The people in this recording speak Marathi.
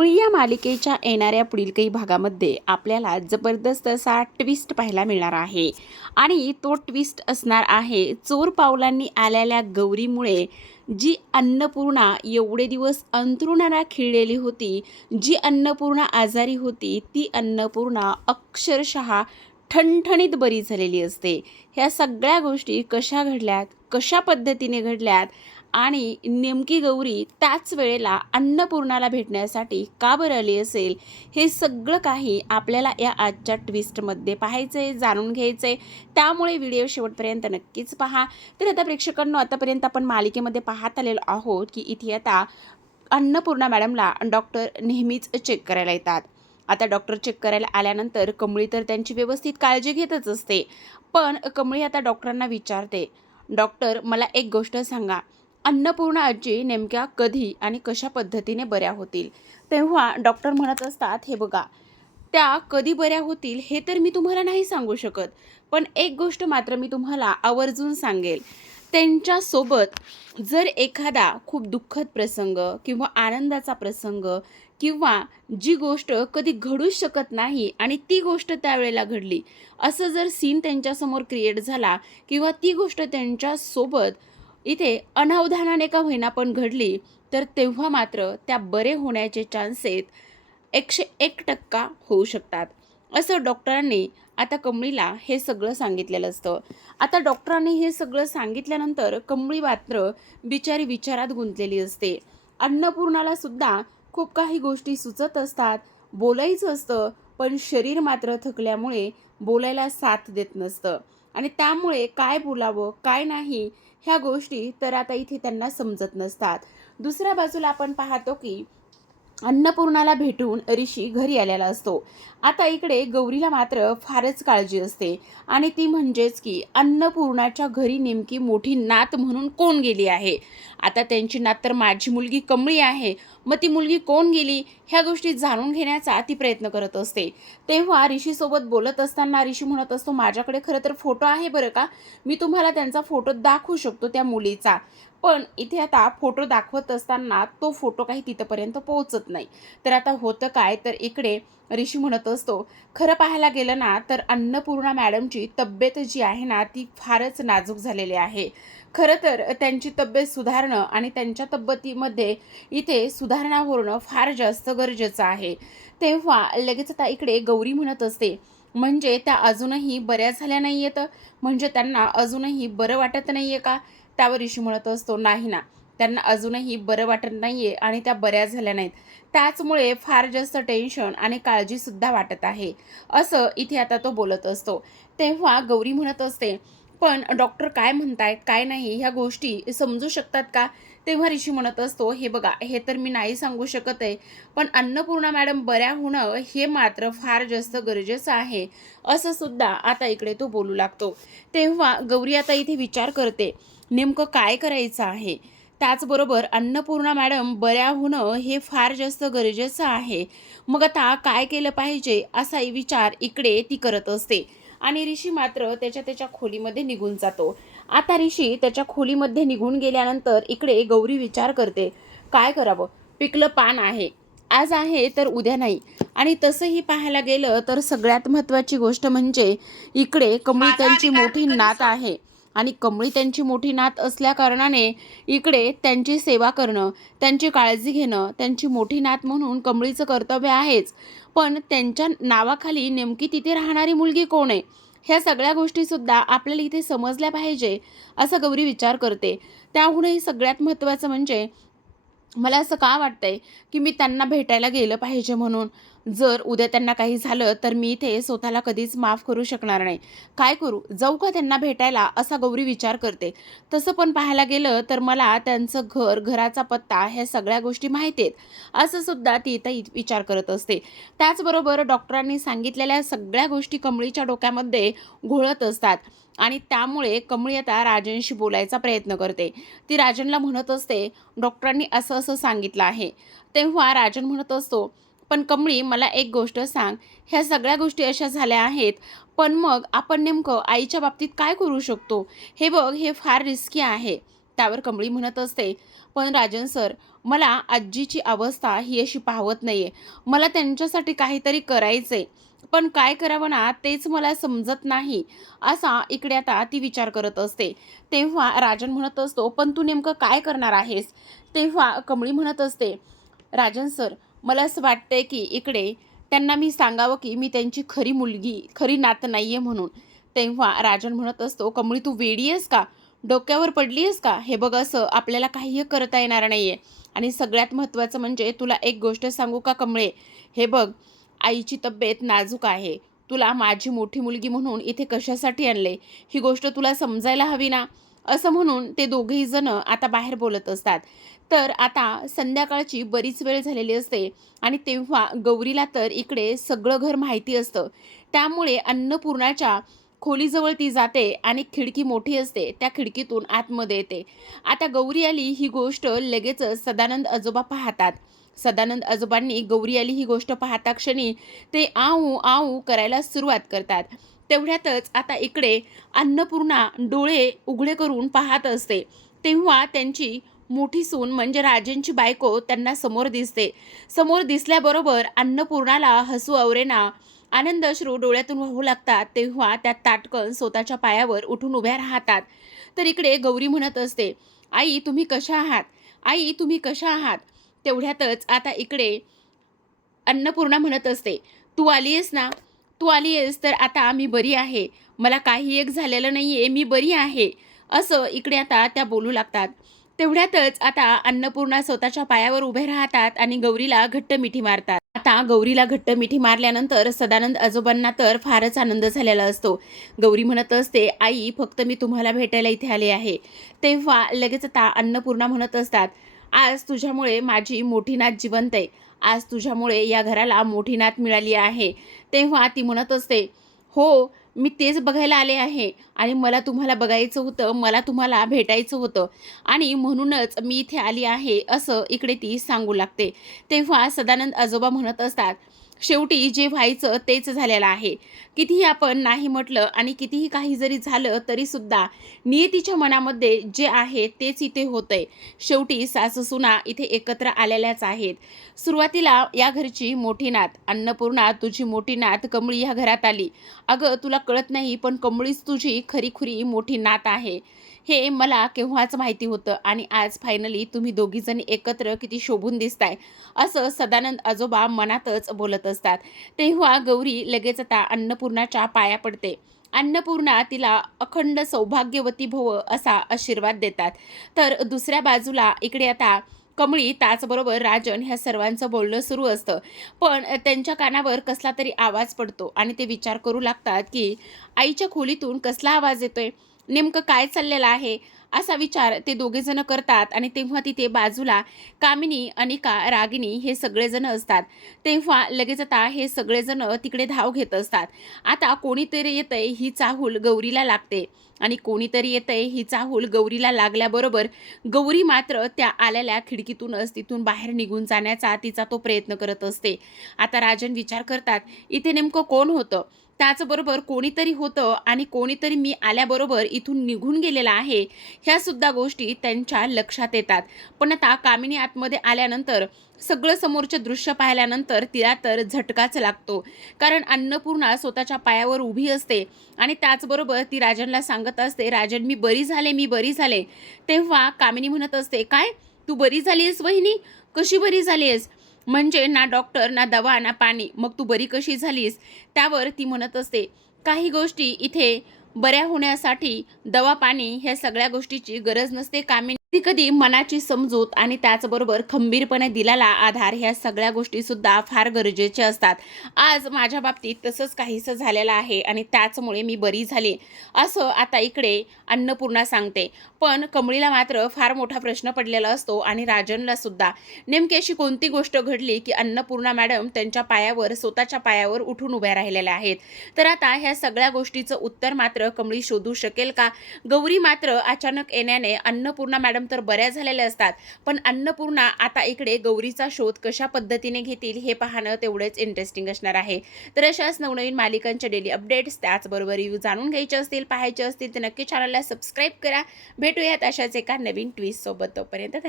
मग या मालिकेच्या येणाऱ्या पुढील काही भागामध्ये आपल्याला जबरदस्त असा ट्विस्ट पाहायला मिळणार आहे आणि तो ट्विस्ट असणार आहे चोर पावलांनी आलेल्या गौरीमुळे जी अन्नपूर्णा एवढे दिवस अंथरुणाला खिळलेली होती, जी अन्नपूर्णा आजारी होती, ती अन्नपूर्णा अक्षरशः ठणठणीत बरी झालेली असते। ह्या सगळ्या गोष्टी कशा घडल्यात, कशा पद्धतीने घडल्यात आणि नेमकी गौरी त्याच वेळेला अन्नपूर्णाला भेटण्यासाठी का बरं आली असेल, हे सगळं काही आपल्याला या आजच्या ट्विस्टमध्ये पाहायचं आहे, जाणून घ्यायचं आहे। त्यामुळे व्हिडिओ शेवटपर्यंत नक्कीच पहा। तर आता प्रेक्षकांनो, आतापर्यंत आपण मालिकेमध्ये पाहत आलेलो आहोत की इथे आता अन्नपूर्णा मॅडमला डॉक्टर नेहमीच चेक करायला येतात। आता डॉक्टर चेक करायला आल्यानंतर कमळी तर त्यांची व्यवस्थित काळजी घेतच असते, पण कमळी आता डॉक्टरांना विचारते, डॉक्टर मला एक गोष्ट सांगा, अन्नपूर्णा आजी नेमक्या कधी आणि कशा पद्धतीने बऱ्या होतील? तेव्हा डॉक्टर म्हणत असतात, हे बघा, त्या कधी बऱ्या होतील हे तर मी तुम्हाला नाही सांगू शकत, पण एक गोष्ट मात्र मी तुम्हाला आवर्जून सांगेल, त्यांच्यासोबत जर एखादा खूप दुःखद प्रसंग किंवा आनंदाचा प्रसंग किंवा जी गोष्ट कधी घडूच शकत नाही आणि ती गोष्ट त्यावेळेला घडली, असं जर सीन त्यांच्यासमोर क्रिएट झाला किंवा ती गोष्ट त्यांच्यासोबत इथे अनावधानाने का होईना पण घडली, तर तेव्हा मात्र त्या बरे होण्याचे चान्सेस 101% होऊ शकतात, असं डॉक्टरांनी आता कमळीला हे सगळं सांगितलेलं असतं। आता डॉक्टरांनी हे सगळं सांगितल्यानंतर कमळी मात्र बिचारी विचारात गुंतलेली असते। अन्नपूर्णाला सुद्धा खूप काही गोष्टी सुचत असतात, बोलायचं असतं, पण शरीर मात्र थकल्यामुळे बोलायला साथ देत नसतं आणि त्यामुळे काय बोलावं काय नाही ह्या गोष्टी तर आता इथे त्यांना समजत नसतात। दुसऱ्या बाजूला आपण पाहतो की अन्नपूर्णाला भेटून ऋषी घरी आलेला असतो। आता इकडे गौरीला मात्र फारच काळजी असते आणि ती म्हणजेच की अन्नपूर्णाच्या घरी नेमकी मोठी नात म्हणून कोण गेली आहे। आता त्यांची नात तर माझी मुलगी कमळी आहे, मग ती मुलगी कोण गेली ह्या गोष्टी जाणून घेण्याचा ती प्रयत्न करत असते। तेव्हा ऋषीसोबत बोलत असताना ऋषी म्हणत असतो, माझ्याकडे खरं तर फोटो आहे बरं का, मी तुम्हाला त्यांचा फोटो दाखवू शकतो त्या मुलीचा, पण इथे आता फोटो दाखवत असताना तो फोटो काही तिथपर्यंत पोहोचत नाही। तर आता होतं काय, तर इकडे ऋषी म्हणत असतो, खरं पाहायला गेलं ना तर अन्नपूर्णा मॅडमची तब्येत जी आहे ना ती फारच नाजूक झालेली आहे। खरं तर त्यांची तब्येत सुधारणं आणि त्यांच्या तब्येतीमध्ये इथे सुधारणा होणं फार जास्त गरजेचं आहे। तेव्हा लगेच आता इकडे गौरी म्हणत असते, म्हणजे त्या अजूनही बऱ्या झाल्या नाही आहेत, म्हणजे त्यांना अजूनही बरं वाटत नाही आहे का? त्यावर ऋषी म्हणत असतो, नाही ना, त्यांना अजूनही बरं वाटत नाही आहे आणि त्या बऱ्या झाल्या नाहीत, त्याचमुळे फार जास्त टेन्शन आणि काळजीसुद्धा वाटत आहे, असं इथे आता तो बोलत असतो। तेव्हा गौरी म्हणत असते, पण डॉक्टर काय म्हणतायत काय नाही ह्या गोष्टी समजू शकतात का? तेव्हा ऋषी म्हणत असतो, हे बघा, हे तर मी नाही सांगू शकत आहे, पण अन्नपूर्णा मॅडम बऱ्या होणं हे मात्र फार जास्त गरजेचं आहे, असं सुद्धा आता इकडे तो बोलू लागतो। तेव्हा गौरी आता इथे विचार करते, नेमकं काय करायचं आहे। त्याचबरोबर अन्नपूर्णा मॅडम बऱ्या होणं हे फार जास्त गरजेचं आहे, मग आता काय केलं पाहिजे असा विचार इकडे ती करत असते आणि ऋषी मात्र त्याच्या खोलीमध्ये निघून जातो। आता ऋषी त्याच्या खोलीमध्ये निघून गेल्यानंतर इकडे गौरी विचार करते, काय करावं, पिकलं पान आहे, आज आहे तर उद्या नाही। आणि तसंही पाहायला गेलं तर सगळ्यात महत्त्वाची गोष्ट म्हणजे इकडे कमळी त्यांची मोठी नात आहे आणि कमळी त्यांची मोठी नात असल्या कारणाने इकडे त्यांची सेवा करणं, त्यांची काळजी घेणं, त्यांची मोठी नात म्हणून कमळीचं कर्तव्य आहेच, पण त्यांच्या नावाखाली नेमकी तिथे राहणारी मुलगी कोण आहे ह्या सगळ्या गोष्टीसुद्धा आपल्याला इथे समजल्या पाहिजे, असा गौरी विचार करते। त्याहूनही सगळ्यात महत्त्वाचं म्हणजे मला असं का वाटतंय की मी त्यांना भेटायला गेलं पाहिजे म्हणून, जर उद्या त्यांना काही झालं तर मी इथे स्वतःला कधीच माफ करू शकणार नाही, काय करू, जाऊ का त्यांना भेटायला, असा गौरी विचार करते। तसं पण पाहायला गेलं तर मला त्यांचं घर, घराचा पत्ता ह्या सगळ्या गोष्टी माहिती आहेत, असं सुद्धा ती इथं विचार करत असते। त्याचबरोबर डॉक्टरांनी सांगितलेल्या सगळ्या गोष्टी कमळीच्या डोक्यामध्ये घोळत असतात आणि त्यामुळे कमळी आता राजनशी बोलायचा प्रयत्न करते। ती राजनला म्हणत असते, डॉक्टरांनी असं असं सांगितलं आहे। तेव्हा राजन म्हणत असतो, पण कमळी मला एक गोष्ट सांग, ह्या सगळ्या गोष्टी अशा झाल्या आहेत, पण मग आपण नेमकं आईच्या बाबतीत काय करू शकतो? हे बघ, हे फार रिस्की आहे, त्यावर कमळी म्हणत असते, पण राजन सर, मला आजीची अवस्था ही अशी पाहवत नाहीये. मला त्यांच्यासाठी काहीतरी करायचंय, पण काय करावं ना तेच मला समजत नाही, असा इकडे आता ती विचार करत असते. तेव्हा राजन म्हणत असतो, पण तू नेमकं काय करणार आहेस? तेव्हा कमळी म्हणत असते, राजन सर, मला असं वाटतंय की इकडे त्यांना मी सांगावं की मी त्यांची खरी मुलगी, खरी नात नाहीये म्हणून. तेव्हा राजन म्हणत असतो, कमळी तू वेडी आहेस का? डोक्यावर पडली आहेस का? हे बघ, असं आपल्याला काहीही करता येणार नाहीये. आणि सगळ्यात महत्त्वाचं म्हणजे तुला एक गोष्ट सांगू का कमळे? हे बघ, आईची तब्येत नाजूक आहे. तुला माझी मोठी मुलगी म्हणून इथे कशासाठी आणले? ही गोष्ट तुला समजायला हवी ना? असं म्हणून ते दोघेही जण आता बाहेर बोलत असतात. तर आता संध्याकाळची बरीच वेळ झालेली असते आणि तेव्हा गौरीला तर इकडे सगळं घर माहिती असतं. त्यामुळे अन्नपूर्णाच्या खोलीजवळ ती जाते आणि खिडकी मोठी असते, त्या खिडकीतून आतमध्ये येते. आता गौरी आली ही गोष्ट लगेचच सदानंद आजोबा पाहतात. सदानंद आजोबांनी गौरी आली ही गोष्ट पाहता क्षणी ते आऊ आऊ करायला सुरुवात करतात. तेवढ्यातच आता इकडे अन्नपूर्णा डोळे उघडे करून पाहत असते. तेव्हा त्यांची मोठी सून म्हणजे राजेंची बायको त्यांना समोर दिसते. समोर दिसल्याबरोबर अन्नपूर्णाला हसू आवरेना, आनंद अश्रू डोळ्यातून वाहू लागतात. तेव्हा त्या ताटकन स्वतःच्या पायावर उठून उभ्या राहतात. तर इकडे गौरी म्हणत असते, आई तुम्ही कशा आहात? आई तुम्ही कशा आहात? तेवढ्यातच आता इकडे अन्नपूर्णा म्हणत असते, तू आली आहेस ना? तू आली आहेस तर आता मी बरी आहे. मला काही एक झालेलं नाहीये, मी बरी आहे. असं इकडे आता त्या बोलू लागतात. तेवढ्यातच आता अन्नपूर्णा स्वतःच्या पायावर उभे राहतात आणि गौरीला घट्ट मिठी मारतात. आता गौरीला घट्ट मिठी मारल्यानंतर सदानंद आजोबांना तर फारच आनंद झालेला असतो. गौरी म्हणत असते, आई फक्त मी तुम्हाला भेटायला इथे आले आहे. तेव्हा लगेच आता अन्नपूर्णा म्हणत असतात, आज तुझ्यामुळे माझी मोठी नात जिवंत आहे. आज तुझ्यामुळे या घराला मोठी नात मिळाली आहे. तेव्हा ती म्हणत असते, हो, मी तेच बघायला आले आहे आणि मला तुम्हाला बघायचं होतं, मला तुम्हाला भेटायचं होतं आणि म्हणूनच मी इथे आली आहे, असं इकडे ती सांगू लागते. तेव्हा सदानंद आजोबा म्हणत असतात, शेवटी जे व्हायचं तेच झालेलं आहे. कितीही आपण नाही म्हटलं आणि कितीही काही जरी झालं तरीसुद्धा नियतीच्या मनामध्ये जे आहे तेच इथे होतंय. शेवटी सासू-सुना इथे एकत्र आलेल्याच आहेत. सुरुवातीला या घरची मोठी नात अन्नपूर्णा, तुझी मोठी नात कमळी ह्या घरात आली. अगं तुला कळत नाही, पण कमळीच तुझी खरी-खुरी मोठी नात आहे. हे मला केव्हाच माहिती होतं आणि आज फायनली तुम्ही दोघीजणी एकत्र किती शोभून दिसताय, असं सदानंद आजोबा मनातच बोलत असतात. तेव्हा गौरी लगेच आता अन्नपूर्णाच्या पाया पडते. अन्नपूर्णा तिला अखंड सौभाग्यवती भव असा आशीर्वाद देतात. तर दुसऱ्या बाजूला इकडे आता कमळी त्याचबरोबर राजन ह्या सर्वांचं बोलणं सुरू असतं. पण त्यांच्या कानावर कसला तरी आवाज पडतो आणि ते विचार करू लागतात की आईच्या खोलीतून कसला आवाज येतोय, नेमकं काय चाललेलं आहे, असा विचार ते दोघेजण करतात. आणि तेव्हा तिथे बाजूला कामिनी, अनिका, रागिनी हे सगळेजण असतात. तेव्हा लगेच आता हे सगळेजण तिकडे धाव घेत असतात. आता कोणीतरी येतंय ही चाहूल गौरीला लागते आणि कोणीतरी येतंय ही चाहूल गौरीला लागल्याबरोबर गौरी मात्र त्या आलेल्या खिडकीतूनच तिथून बाहेर निघून जाण्याचा तिचा तो प्रयत्न करत असते. आता राजन विचार करतात, इथे नेमकं कोण होतं? त्याचबरोबर कोणीतरी होतं आणि कोणीतरी मी आल्याबरोबर इथून निघून गेलेला आहे, ह्या सुद्धा गोष्टी त्यांच्या लक्षात येतात. पण आता कामिनी आतमध्ये आल्यानंतर सगळं समोरचे दृश्य पाहिल्यानंतर तिला तर झटकाच लागतो. कारण अन्नपूर्णा स्वतःच्या पायावर उभी असते आणि त्याचबरोबर ती राजनला सांगत असते, राजन मी बरी झाले, मी बरी झाले. तेव्हा कामिनी म्हणत असते, काय तू बरी झाली आहेस वहिनी? कशी बरी झाली आहेस? म्हणजे ना डॉक्टर, ना दवा, ना पाणी, मग तू बरी कशी झालीस? त्यावर ती म्हणत असते, काही गोष्टी इथे बऱ्या होण्यासाठी दवा पाणी ह्या सगळ्या गोष्टीची गरज नसते कामिनी. कधी कधी मनाची समजूत आणि त्याचबरोबर खंबीरपणे दिलेला आधार ह्या सगळ्या गोष्टी सुद्धा फार गरजेच्या असतात. आज माझ्या बाबतीत तसंच काहीसं झालेलं आहे आणि त्याचमुळे मी बरी झाली, असं आता इकडे अन्नपूर्णा सांगते. पण कमळीला मात्र फार मोठा प्रश्न पडलेला असतो आणि राजनला सुद्धा. नेमकी अशी कोणती गोष्ट घडली की अन्नपूर्णा मॅडम त्यांच्या पायावर, स्वतःच्या पायावर उठून उभ्या राहिलेल्या आहेत? तर आता ह्या सगळ्या गोष्टीचं उत्तर मात्र कमळी शोधू शकेल का? गौरी मात्र अचानक येण्याने अन्नपूर्णा मॅडम मॅडम तर बऱ्या झालेल्या असतात, पण अन्नपूर्णा आता इकडे गौरीचा शोध कशा पद्धतीने घेतील हे पाहणं तेवढेच इंटरेस्टिंग असणार आहे. तर अशाच नवनवीन मालिकांच्या डेली अपडेट्स त्याचबरोबर रिव्ह्यू जाणून घ्यायचे असतील, पाहायचे असतील तर नक्की चॅनलला सबस्क्राईब करा. भेटूयात अशाच एका नवीन ट्विस्ट सोबत. तोपर्यंत धन्यवाद.